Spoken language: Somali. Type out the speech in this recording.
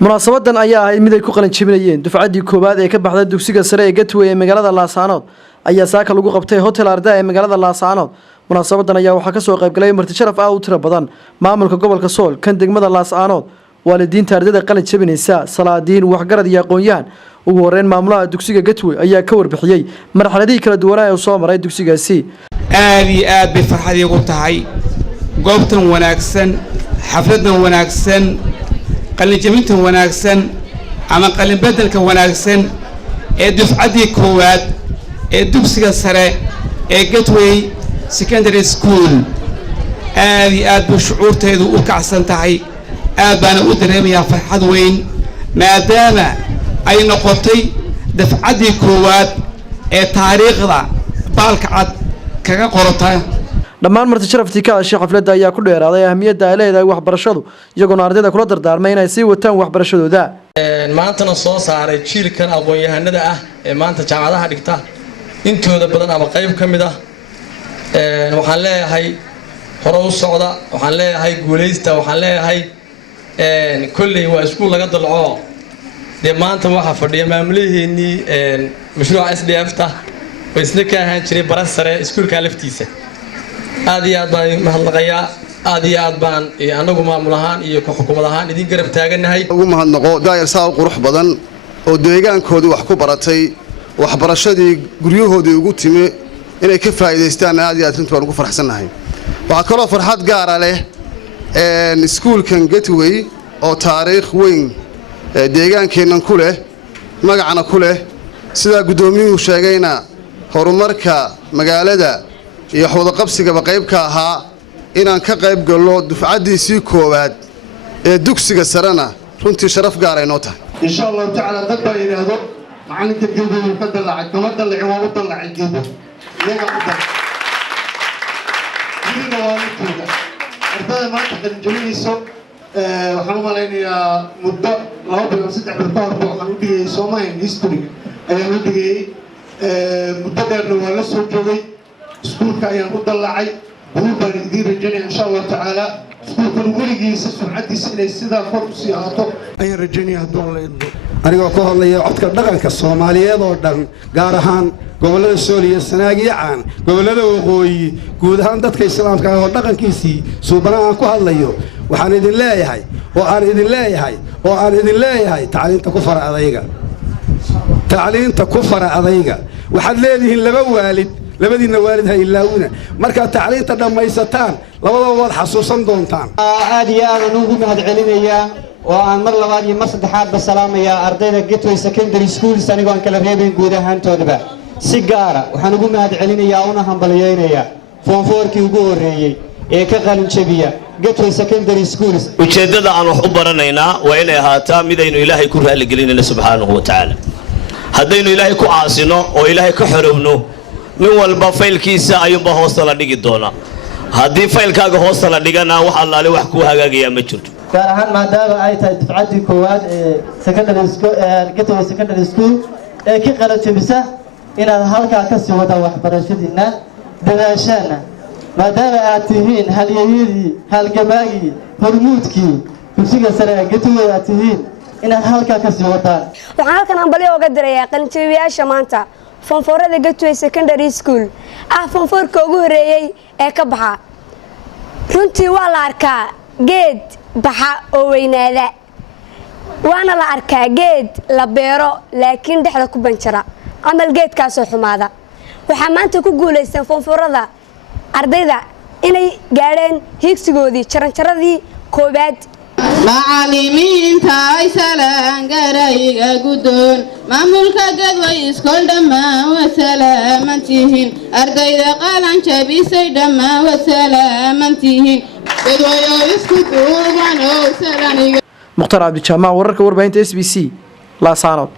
munaasabadan ayaa ahayd mid ay ku qalin jabinayeen dufcadii koowaad ee ka baxday dugsiga sare ee Gateway ee magaalada Laascaanood ayaa saaka lagu qabtay hotel Arda ee magaalada Laascaanood. munaasabadan ayaa waxaa ka soo qayb galay marti sharaf ah oo tiro badan maamulka gobolka Sool kan degmada Laascaanood waalidiinta ardayda qalin jabinaysa salaadiin waxgarad iyo aqoon-yahan ugu horeyn maamulaha dugsiga Gateway ayaa ka warbixiyay marxaladii kala duwan ee soo maray dugsigaasi. aad bay farxad igu tahay goobtan wanaagsan xafladan wanaagsan qalin jabinta wanaagsan ama qalin bedelka wanaagsan ee dufcadii koowaad ee dugsiga sare ee Gateway Secondary School aad buu shucuurteedu u kacsan tahay aad baan u dareemayaa farxad weyn maadaama ay noqotay dufcadii koowaad ee taariikhda baalka cad kaga qortay. dhammaan marti sharaftii ka ashay xafladda ayaa ku dheeraaday ahmiyadda ay leedahay waxbarashadu iyagoo ardayda kula dardaarmay inay sii wataan waxbarashadooda. maantana soo saaray jiilkan aqoon-yahanada ah ee maanta jaamacadaha dhigta intooda badan ama qayb ka mid ah waxaan leeyahay hore u socda waxaan leeyahay guuleysta waxaan leeyahay kulley waa iskuul laga dalco de maanta waxa fadhiya maamuliheenii mashruuca SDF-ta oo isna ka ahaan jiray baran sare iskuulka laftiisa aad iyo aad baan mahadnaqayaa aad iyo aad baan anagu maamul ahaan iyo xukuumad ahaan idin garab taaganahay ugu mahadnaqo daayir saa qurux badan oo deegaankooda wax ku baratay waxbarashadii guryahoodii ugu timi inay ka faa'iideystaan aad iyo aad runtii waan ugu faraxsanahay. waxa kale oo farxad gaar ah leh iskuulkan Gateway oo taariikh weyn deegaankeenan ku leh magacana ku leh sida gudoomiyuhu sheegayna horumarka magaalada iyo wada qabsiga qayb ka ahaa inaan ka qayb galo dufcadiisii koowaad ee dugsiga sarena runtii sharaf gaar ah inoo tahay. insha Allah ta'ala dad baa yiraahdo macalinka Gateway ka dalacay kama dalacay waa u dalacay Gateway iyaga u dalacay iyada waa u dalacay ardayda maanta qalinjabinayso waxaan u malaynayaa muddo 2 bilood 3 bilood ka hor waxaan u dhigay Soomaaliya history ayaan u dhigay muddo dheerna waa la soo joogay iskuulka ayaan u dalacay buuban idin rajaynaya insha Allah ta'ala iskuulkan weligiisa sumcadiisa inay sidaa kor u sii ahaato ayaan rajaynaya hadduu la idmo anigoo ku hadlaya codka dhaqanka Soomaaliyeed oo dhan gaar ahaan gobolada Sool iyo Sanaag iyo Caan gobolada waqooyi guud ahaan dadka islaamka ah oo dhaqankiisii suubanaan ku hadlayo waxaan idin leeyahay tacliinta ku fara adayga waxaad leedihiin laba waalid labadiina waalid ha ilaawina marka tacliinta dhamaysataan labadaba waad xasuusan doontaan. aad iyo aad ugu mahad celinayaa oo aan mar labaad iyo mar saddexaad ba salaamayaa ardayda Gateway Secondary School anigoo aan kala reebin guud ahaantoodba si gaar ah waxaan ugu mahad celinayaa una hambalyeynaya form 4kii ugu horeeyay ee ka qalin jabiya Gateway Secondary School. ujeedada aan wax u baranaynaa waa inay ahaataa mid aynu Ilaahay ku raali gelinayno subhanahu wa ta'ala haddaynu Ilaahay ku caasino oo Ilaahay ka xorowno min walba faylkiisa ayuunba hoosta la dhigi doonaa haddii faylkaaga hoosta la dhigana wax allaale wax ku hagaagaya ma jirto gaar ahaan maadaama ay tahay dufcadii koowaad ee Secondary School Gateway Secondary School ee ka qalin jabisa inaad halkaa ka sii wada waxbarashadiina dadaashana maadaama aad tihiin halyayadii halgamaagii hormuudkii dugsiga sare ee Gateway aad tihiin inaad halkaa ka sii wadaan. waxaan halkan hambalyo uga dirayaa qalin jabiyaasha maanta form 4 Gateway Secondary School form 4 ugu horeeyay ee ka baxa runtii waa la arkaa geed baxa oo weynaada waana la arkaa geed la beero laakiin dhexda ku banjara amal geedkaas oo xumaada waxaa maanta ku guuleysteen form 4 ardayda inay gaareen higsigoodii jaranjaradii koobaad. macallimiinta ay salaan garayga gudoon maamulka Gateway School dhammaan waa salaamantihiin ardayda qalan jabisay dhammaan waa salaamantihiin Gateway oo isku duuban oo salaaniga Mukhtar Abdi Jaamac wararka warbaahinta SBC Laascaanood.